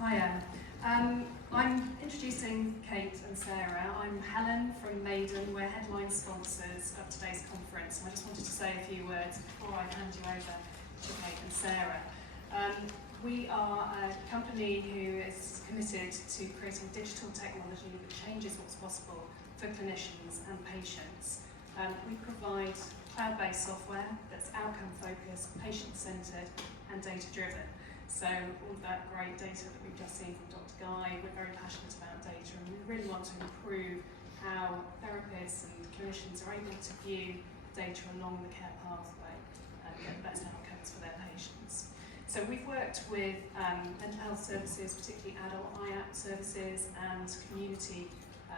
Hiya. I'm introducing Kate and Sarah. I'm Helen from Maiden. We're headline sponsors of today's conference. And I just wanted to say a few words before I hand you over to Kate and Sarah. We are a company who is committed to creating digital technology that changes what's possible for clinicians and patients. We provide cloud-based software that's outcome-focused, patient-centred and data-driven. So all of that great data that we've just seen from Dr. Guy, we're very passionate about data, and we really want to improve how therapists and clinicians are able to view data along the care pathway and get the best outcomes for their patients. So we've worked with mental health services, particularly adult IAP services and community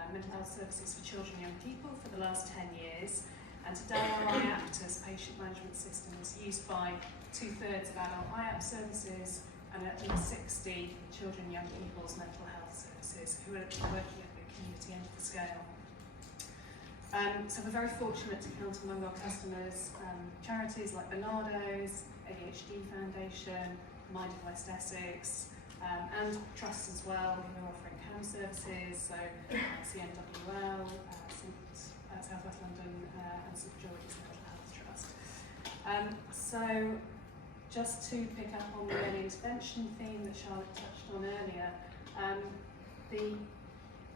mental health services for children and young people for the last 10 years. And today our IAPTers patient management system is used by 2/3 of adult IAP services and at least 60 children and young people's mental health services who are working at the community end of the scale. So we're very fortunate to count among our customers charities like Bernardo's, ADHD Foundation, Mind of West Essex, and trusts as well who are offering CAM services, so CNWL, South West London and St George's Mental Health Trust. So just to pick up on the early intervention theme that Charlotte touched on earlier, the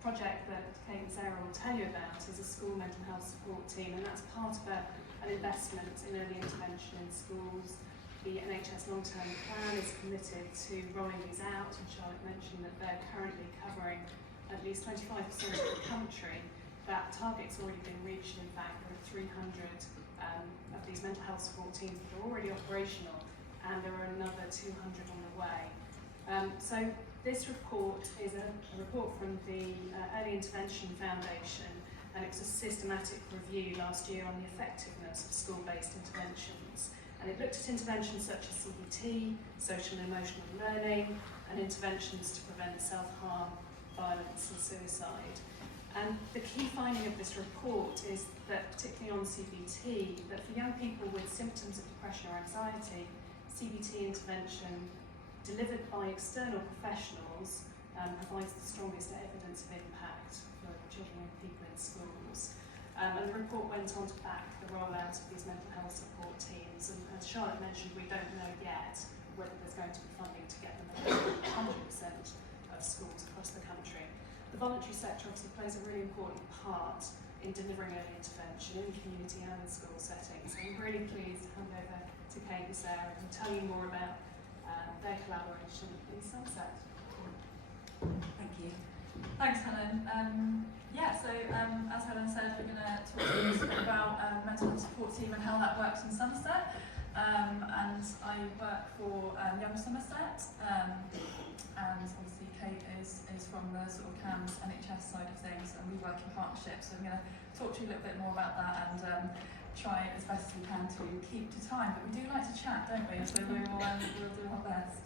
project that Kate and Sarah will tell you about is a school mental health support team, and that's part of an investment in early intervention in schools. The NHS long-term plan is committed to rolling these out, and Charlotte mentioned that they're currently covering at least 25% of the country. That target's already been reached. In fact, there are 300 of these mental health support teams that are already operational, and there are another 200 on the way. So this report is a report from the Early Intervention Foundation, and it was a systematic review last year on the effectiveness of school-based interventions. And it looked at interventions such as CBT, social and emotional learning, and interventions to prevent self-harm, violence and suicide. And the key finding of this report is that, particularly on CBT, that for young people with symptoms of depression or anxiety, CBT intervention delivered by external professionals provides the strongest evidence of impact for children and people in schools. And the report went on to back the rollout of these mental health support teams. And as Charlotte mentioned, we don't know yet whether there's going to be funding to get them to 100% of schools across the country. The voluntary sector obviously plays a really important part in delivering early intervention in community and in school settings. So I'm really pleased to hand over to Kate and Sarah and tell you more about their collaboration in Somerset. Thank you. Thanks, Helen. As Helen said, we're going to talk to you about mental health support team and how that works in Somerset. And I work for Young Somerset, and obviously Kate is from the sort of CAMS NHS side of things, and we work in partnership. So I'm going to talk to you a little bit more about that and try as best as we can to keep to time. But we do like to chat, don't we? So we'll do our best.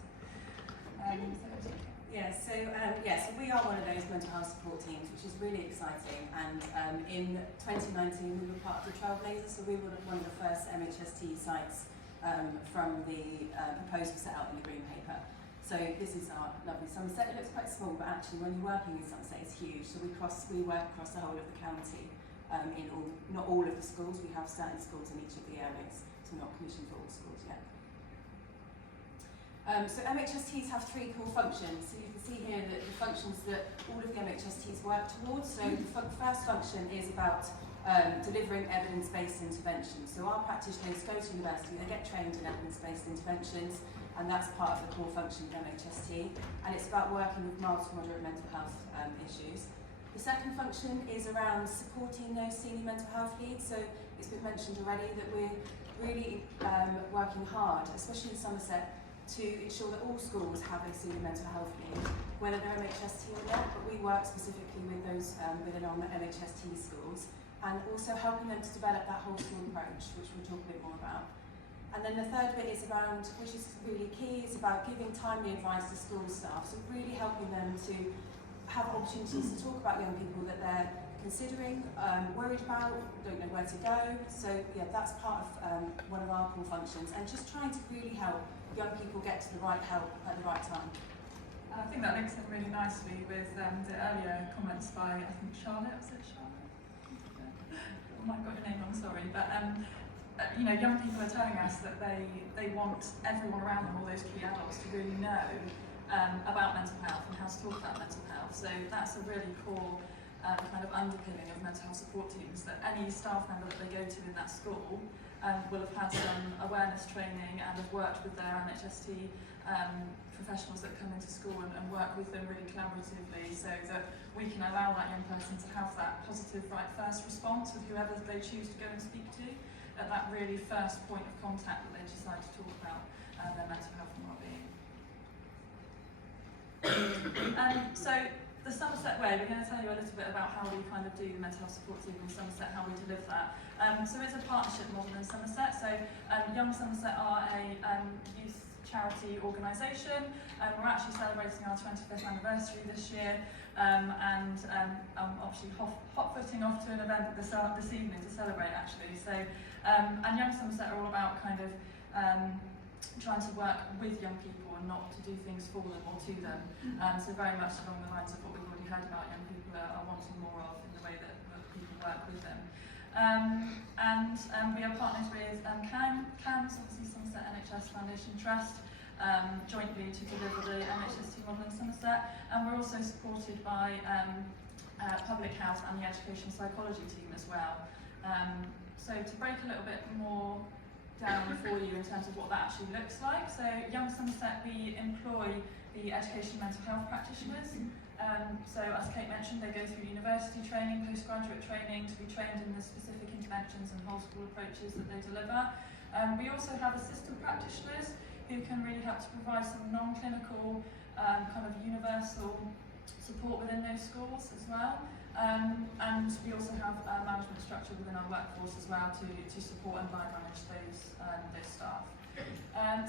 So we are one of those mental health support teams, which is really exciting. And in 2019, we were part of the Trailblazers, so we were one of the first MHST sites from the proposal set out in the Green Paper. So this is our lovely Somerset. It looks quite small, but actually when you're working in Somerset, it's huge. So we work across the whole of the county not all of the schools. We have certain schools in each of the areas, so not commissioned for all schools yet. So MHSTs have three core functions. So you can see here that the functions that all of the MHSTs work towards. So the first function is about delivering evidence-based interventions. So our practitioners go to university, they get trained in evidence-based interventions, and that's part of the core function of MHST. And it's about working with mild to moderate mental health issues. The second function is around supporting those senior mental health leads. So it's been mentioned already that we're really working hard, especially in Somerset, to ensure that all schools have a senior mental health lead, whether they're MHST or not, but we work specifically with those within our MHST schools, and also helping them to develop that whole school approach, which we'll talk a bit more about. And then the third bit is around, which is really key, is about giving timely advice to school staff, so really helping them to have opportunities to talk about young people that they're considering, worried about, don't know where to go. So yeah, that's part of one of our core functions, and just trying to really help young people get to the right help at the right time. And I think that links in really nicely with the earlier comments by, I think, Charlotte, was it Charlotte? I might have got your name wrong, sorry. But, you know, young people are telling us that they want everyone around them, all those key adults, to really know about mental health and how to talk about mental health. So that's a really core kind of underpinning of mental health support teams, that any staff member that they go to in that school will have had some awareness training and have worked with their MHST professionals that come into school and work with them really collaboratively, so that we can allow that young person to have that positive first response with whoever they choose to go and speak to at that really first point of contact that they decide to talk about their mental health and wellbeing. So the Somerset Way, we're going to tell you a little bit about how we kind of do the mental health support team in Somerset, how we deliver that. So it's a partnership model in Somerset. So Young Somerset are a youth charity organisation. We're actually celebrating our 25th anniversary this year, and I'm actually hot-footing off to an event this evening to celebrate, actually. So, and Young Somerset are all about kind of trying to work with young people and not to do things for them or to them. So very much along the lines of what we've already heard about, young people are wanting more of in the way that people work with them. And we are partnered with CAMS, obviously Somerset NHS Foundation Trust, jointly to deliver the MHST model in Somerset, and we're also supported by Public Health and the Education Psychology team as well. So to break a little bit more down for you in terms of what that actually looks like. So Young Somerset, we employ the education mental health practitioners. So as Kate mentioned, they go through university training, postgraduate training to be trained in the specific interventions and whole school approaches that they deliver. We also have assistant practitioners who can really help to provide some non-clinical kind of universal support within those schools as well. And we also have a management structure within our workforce as well to support and line manage those staff.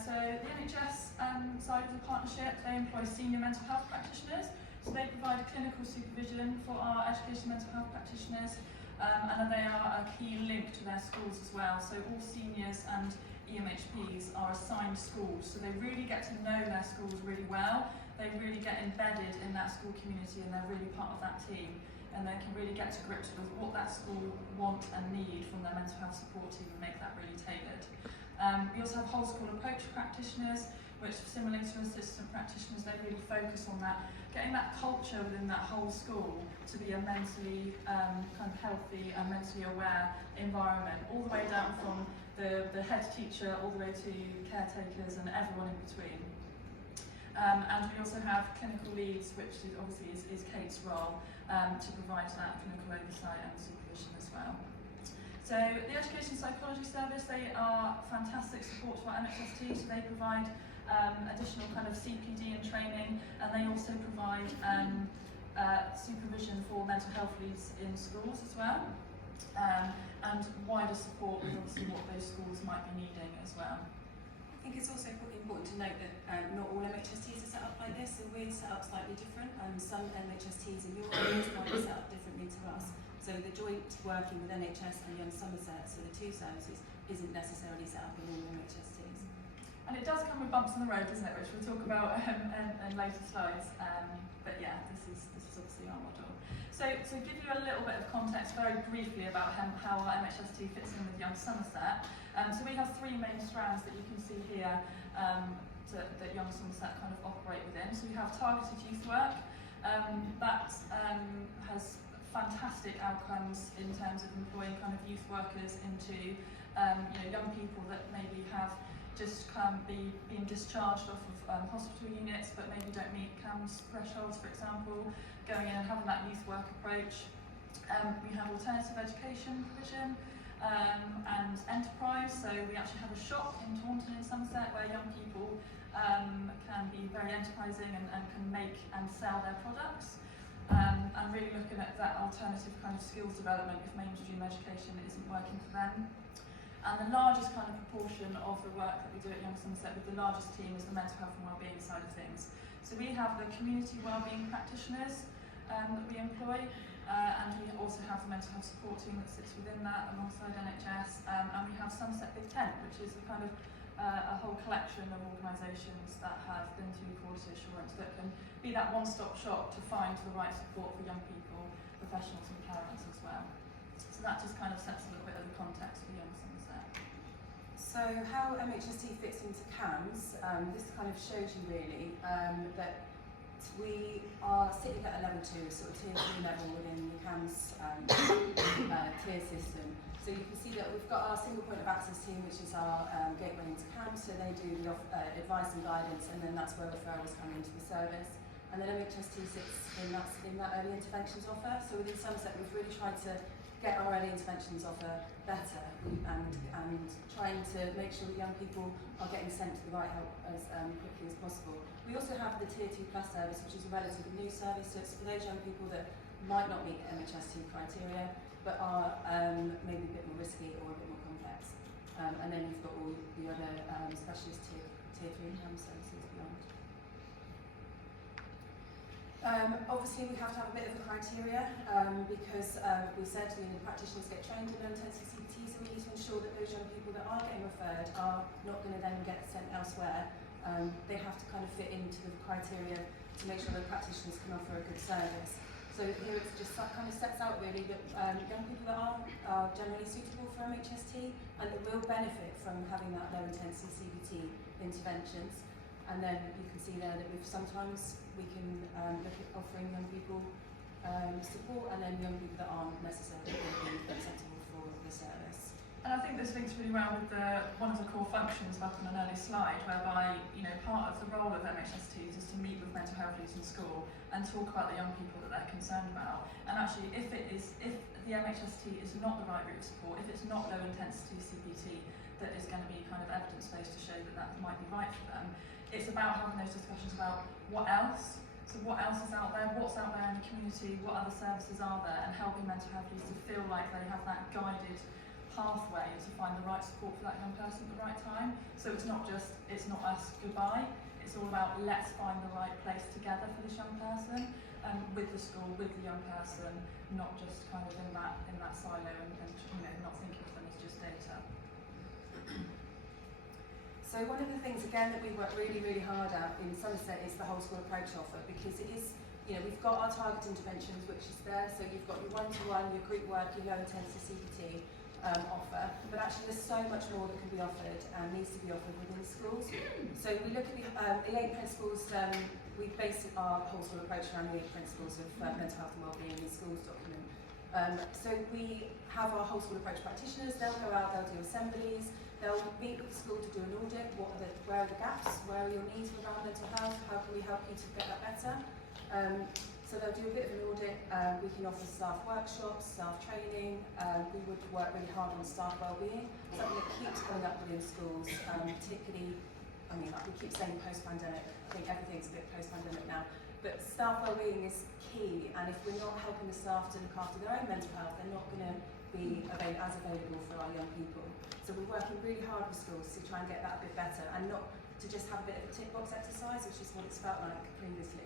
So the NHS side of the partnership, they employ senior mental health practitioners. So they provide clinical supervision for our education mental health practitioners, and they are a key link to their schools as well. So all seniors and EMHPs are assigned schools, so they really get to know their schools really well. They really get embedded in that school community and they're really part of that team, and they can really get to grips with what that school want and need from their mental health support team and make that really tailored. We also have whole school approach practitioners, which similarly to assistant practitioners, they really focus on that, getting that culture within that whole school to be a mentally kind of healthy and mentally aware environment, all the way down from the head teacher all the way to caretakers and everyone in between. And we also have clinical leads, which is obviously is Kate's role, to provide that clinical oversight and supervision as well. So the Education Psychology Service, they are fantastic support to our MHST, so they provide additional kind of CPD and training, and they also provide supervision for mental health leads in schools as well, and wider support with obviously what those schools might be needing as well. I think it's also important to note that not all MHSTs are set up like this, so we're set up slightly different. Some MHSTs in your areas might be set up differently to us. So the joint working with NHS and Young Somerset, so the two services, isn't necessarily set up in all MHSTs. And it does come with bumps in the road, doesn't it, which we'll talk about in later slides. But yeah, this is obviously our model. So to give you a little bit of context very briefly about how our MHST fits in with Young Somerset. So we have three main strands that you can see here that Young Somerset kind of operate within. So we have targeted youth work. That has fantastic outcomes in terms of employing kind of youth workers into young people that maybe have just being discharged off of hospital units but maybe don't meet CAMS thresholds, for example, going in and having that youth work approach. We have alternative education provision and enterprise, so we actually have a shop in Taunton in Somerset where young people can be very enterprising and can make and sell their products. And really looking at that alternative kind of skills development if mainstream education isn't working for them. And the largest kind of proportion of the work that we do at Young Somerset with the largest team is the mental health and wellbeing side of things. So we have the community wellbeing practitioners that we employ, and we also have the mental health support team that sits within that alongside NHS, and we have Somerset Big Tent, which is a kind of a whole collection of organisations that have been through quality assurance that can be that one-stop shop to find the right support for young people, professionals and parents as well. So that just kind of sets a little bit of the context for Young Somerset. So how MHST fits into CAMS, this kind of shows you really that we are sitting at a level 2, sort of tier 3 level within the CAMS tier system. So you can see that we've got our single point of access team, which is our gateway into CAMS, so they do the advice and guidance, and then that's where referrals come into the service. And then MHST sits in that early interventions offer. So within Somerset, we've really tried to get our early interventions offer better and trying to make sure that young people are getting sent to the right help as quickly as possible. We also have the Tier 2 Plus service, which is a relatively new service, so it's for those young people that might not meet MHST criteria, but are maybe a bit more risky or a bit more complex. And then you've got all the other specialist tier 3 CAMS services beyond. Obviously, we have to have a bit of a criteria because we said practitioners get trained in low intensity CBT, so we need to ensure that those young people that are getting referred are not going to then get sent elsewhere. They have to kind of fit into the criteria to make sure that practitioners can offer a good service. So here it just kind of sets out really that young people that are generally suitable for MHST and that will benefit from having that low intensity CBT interventions. And then you can see there that sometimes we can look at offering young people support, and then young people that aren't necessarily acceptable for the service. And I think this links really well with one of the core functions back on an early slide, whereby part of the role of MHSTs is to meet with mental health leads in school and talk about the young people that they're concerned about. And actually, if the MHST is not the right route of support, if it's not low intensity CBT that is going to be kind of evidence based to show that might be right for them, it's about having those discussions about what else. So what else is out there, what's out there in the community, what other services are there, and helping mental health leads to feel like they have that guided pathway to find the right support for that young person at the right time. So it's not us goodbye, it's all about let's find the right place together for this young person, with the school, with the young person, not just kind of in that silo and not thinking of them as just data. So one of the things again that we work really, really hard at in Somerset is the whole school approach offer, because it is, we've got our target interventions which is there, so you've got your one-to-one, your group work, your low intensity CBT offer, but actually there's so much more that can be offered and needs to be offered within schools. So we look at the 8 principles, we base our whole school approach around the 8 principles of mental health and wellbeing in the schools document. So we have our whole school approach practitioners, they'll go out, they'll do assemblies, they'll meet with the school to do an audit, where are the gaps, where are your needs around mental health, how can we help you to get that better. So they'll do a bit of an audit, we can offer staff workshops, staff training, we would work really hard on staff wellbeing, something that keeps coming up within schools, particularly, like we keep saying post-pandemic, I think everything's a bit post-pandemic now, but staff wellbeing is key, and if we're not helping the staff to look after their own mental health, they're not going to be as available for our young people. So we're working really hard with schools to try and get that a bit better, and not to just have a bit of a tick box exercise, which is what it's felt like previously.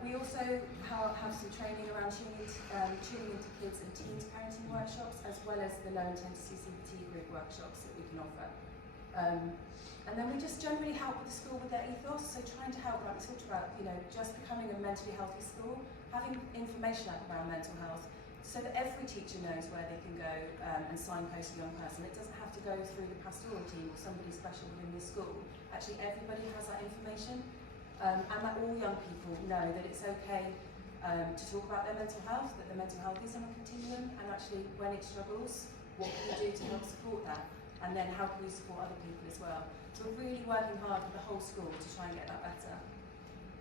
We also have some training around tuning into kids and teens parenting workshops, as well as the low intensity CBT group workshops that we can offer. And then we just generally help with the school with their ethos, so trying to help, like we talked about, just becoming a mentally healthy school, having information out around mental health, so that every teacher knows where they can go and signpost a young person. It doesn't have to go through the pastoral team or somebody special within the school. Actually, everybody has that information, and that all young people know that it's okay to talk about their mental health, that their mental health is on a continuum, and actually when it struggles, what can we do to help support that? And then how can we support other people as well? So we're really working hard with the whole school to try and get that better.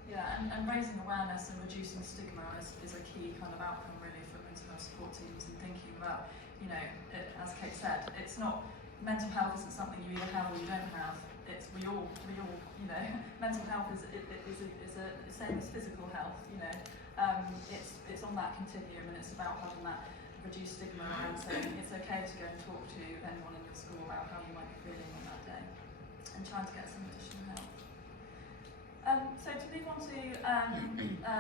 Yeah, and raising awareness and reducing stigma is a key kind of outcome really for mental health support teams, and thinking about, as Kate said, it's not, mental health isn't something you either have or you don't have. It's we all, mental health is the same as physical health, it's on that continuum, and it's about having that reduced stigma and saying it's okay to go and talk to anyone in your school about how you might be feeling on that day, and trying to get some additional help. So to move on to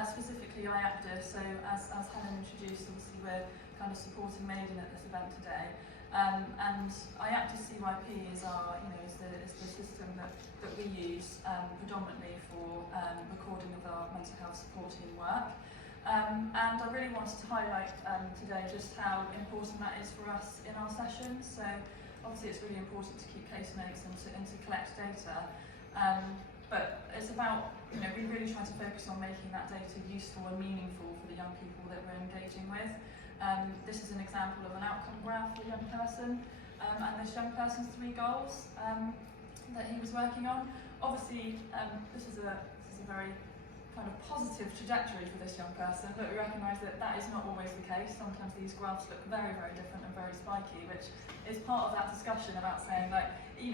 specifically IAPDA, so as Helen introduced, obviously we're kind of supporting Maiden at this event today. And IAPTIS CYP is our, is the system that we use predominantly for recording of our mental health support team work. And I really wanted to highlight today just how important that is for us in our sessions. So obviously it's really important to keep case notes and to collect data. But it's about, we really try to focus on making that data useful and meaningful for the young people that we're engaging with. This is an example of an outcome graph for a young person, and this young person's 3 goals that he was working on. Obviously, this is a very kind of positive trajectory for this young person, but we recognise that that is not always the case. Sometimes these graphs look very, very different and very spiky, which is part of that discussion about saying, like, you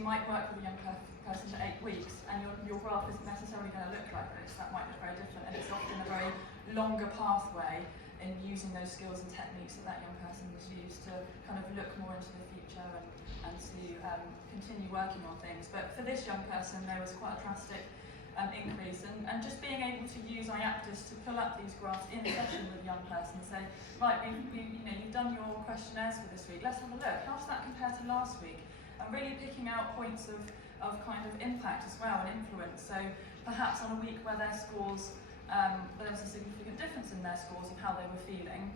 might work with a young person for 8 weeks, and your graph isn't necessarily going to look like this. That might look very different, and it's often a very longer pathway in using those skills and techniques that young person has used to kind of look more into the future and to continue working on things. But for this young person, there was quite a drastic increase, and just being able to use IAPTIS to pull up these graphs in a session with a young person and say, right, you've done your questionnaires for this week, let's have a look, how does that compare to last week? And really picking out points of kind of impact as well and influence. So perhaps on a week where their scores, there was a significant difference in their scores of how they were feeling.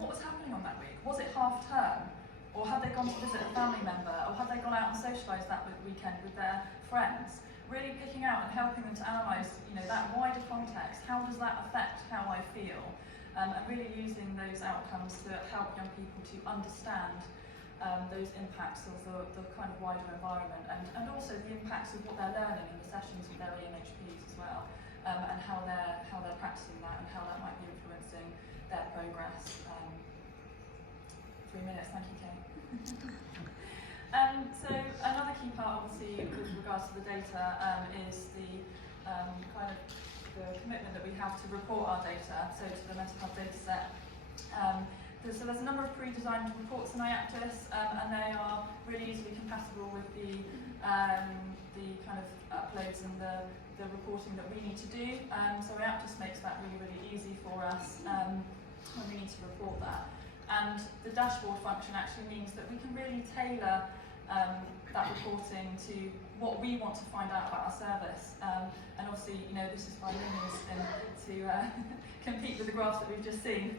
What was happening on that week? Was it half term? Or had they gone to visit a family member? Or had they gone out and socialised that weekend with their friends? Really picking out and helping them to analyse, that wider context. How does that affect how I feel? And really using those outcomes to help young people to understand those impacts of the kind of wider environment, and also the impacts of what they're learning in the sessions with their EMHPs as well. And how they're practicing that and how that might be influencing their progress. 3 minutes, thank you, Kate. So another key part, obviously, with regards to the data, is the kind of the commitment that we have to report our data, so to the mental health data set. So there's a number of pre-designed reports in IAPTIS, and they are really easily compatible with the kind of uploads and the reporting that we need to do. So IAPTIS makes that really, really easy for us when we need to report that. And the dashboard function actually means that we can really tailor that reporting to what we want to find out about our service. And obviously, this is by no means to compete with the graphs that we've just seen.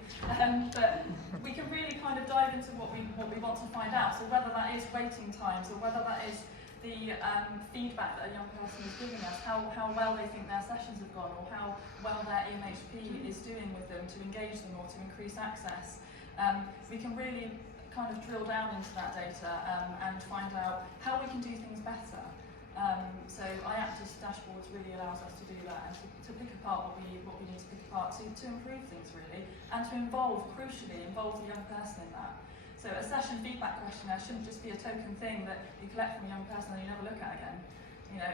But we can really kind of dive into what we want to find out. So whether that is waiting times, or whether that is the feedback that a young person is giving us, how well they think their sessions have gone, or how well their EMHP is doing with them to engage them or to increase access. We can really kind of drill down into that data and find out how we can do things better. So IAPTIS dashboards really allows us to do that, and to pick apart what we need to pick apart to improve things really, and to crucially involve the young person in that. So a session feedback questionnaire shouldn't just be a token thing that you collect from a young person and you never look at again.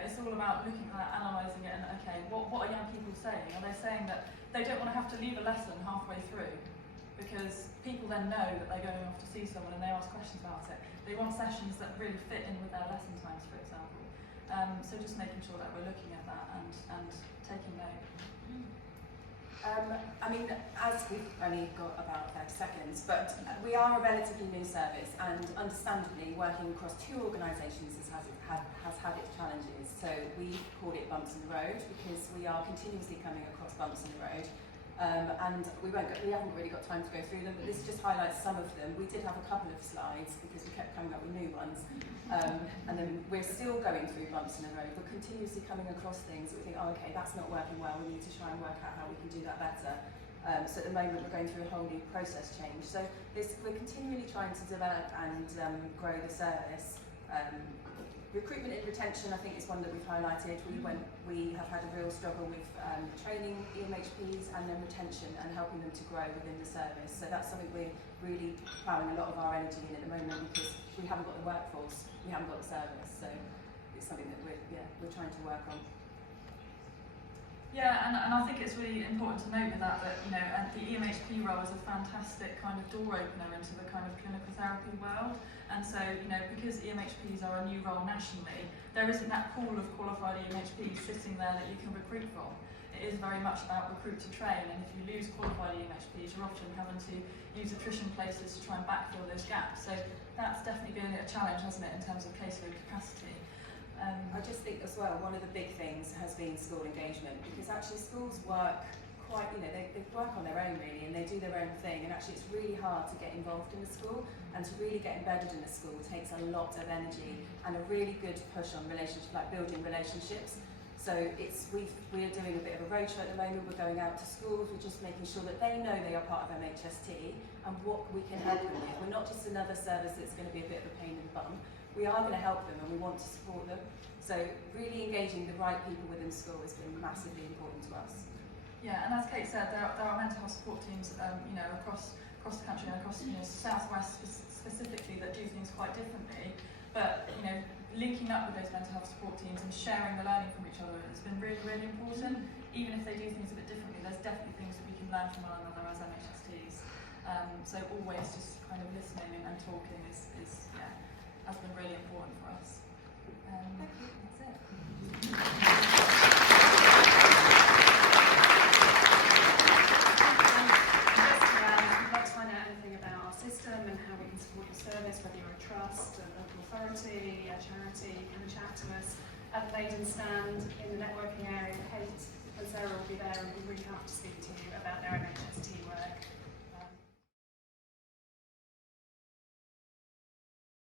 It's all about looking at that, analysing it, and okay, what are young people saying? Are they saying that they don't want to have to leave a lesson halfway through? Because people then know that they're going off to see someone and they ask questions about it. They want sessions that really fit in with their lesson times, for example. So just making sure that we're looking at that and taking note. As we've only got about 30 seconds, but we are a relatively new service, and understandably working across 2 organisations has had its challenges. So we call it bumps in the road, because we are continuously coming across bumps in the road. And we haven't really got time to go through them, but this just highlights some of them. We did have a couple of slides because we kept coming up with new ones. And then we're still going through bumps in the road. We're continuously coming across things that we think, oh, okay, that's not working well. We need to try and work out how we can do that better. So at the moment, we're going through a whole new process change. So we're continually trying to develop and grow the service. Recruitment and retention, I think, is one that we've highlighted. We have had a real struggle with training EMHPs and then retention and helping them to grow within the service. So that's something we're really ploughing a lot of our energy in at the moment, because we haven't got the workforce, we haven't got the service. So it's something that we're trying to work on. Yeah, and I think it's really important to note with that, you know, and the EMHP role is a fantastic kind of door opener into the kind of clinical therapy world. And so, you know, because EMHPs are a new role nationally, there isn't that pool of qualified EMHPs sitting there that you can recruit from. It is very much about recruit to train, and if you lose qualified EMHPs, you're often having to use attrition places to try and backfill those gaps. So that's definitely been a challenge, hasn't it, in terms of caseload capacity. I just think as well, one of the big things has been school engagement, because actually schools work quite, you know, they work on their own really, and they do their own thing, and actually it's really hard to get involved in the school, and to really get embedded in the school takes a lot of energy and a really good push on relationship, like building relationships. So we're doing a bit of a roadshow at the moment. We're going out to schools. We're just making sure that they know they are part of MHST and what we can help them with. We're not just another service that's going to be a bit of a pain in the bum. We are going to help them and we want to support them. So really engaging the right people within school has been massively important to us. Yeah, and as Kate said, there are mental health support teams, you know, across the country and across, you know, Southwest specifically, that do things quite differently. But, you know, linking up with those mental health support teams and sharing the learning from each other has been really, really important. Even if they do things a bit differently, there's definitely things that we can learn from one another as MHSTs. So always just kind of listening and talking is has been really important for us. That's it. I'd like to find out anything about our system and how we can support your service, whether you're a trust, a local authority, a charity, you can chat to us at the Maiden stand in the networking area. Kate and Sarah will be there and we'll be really happy to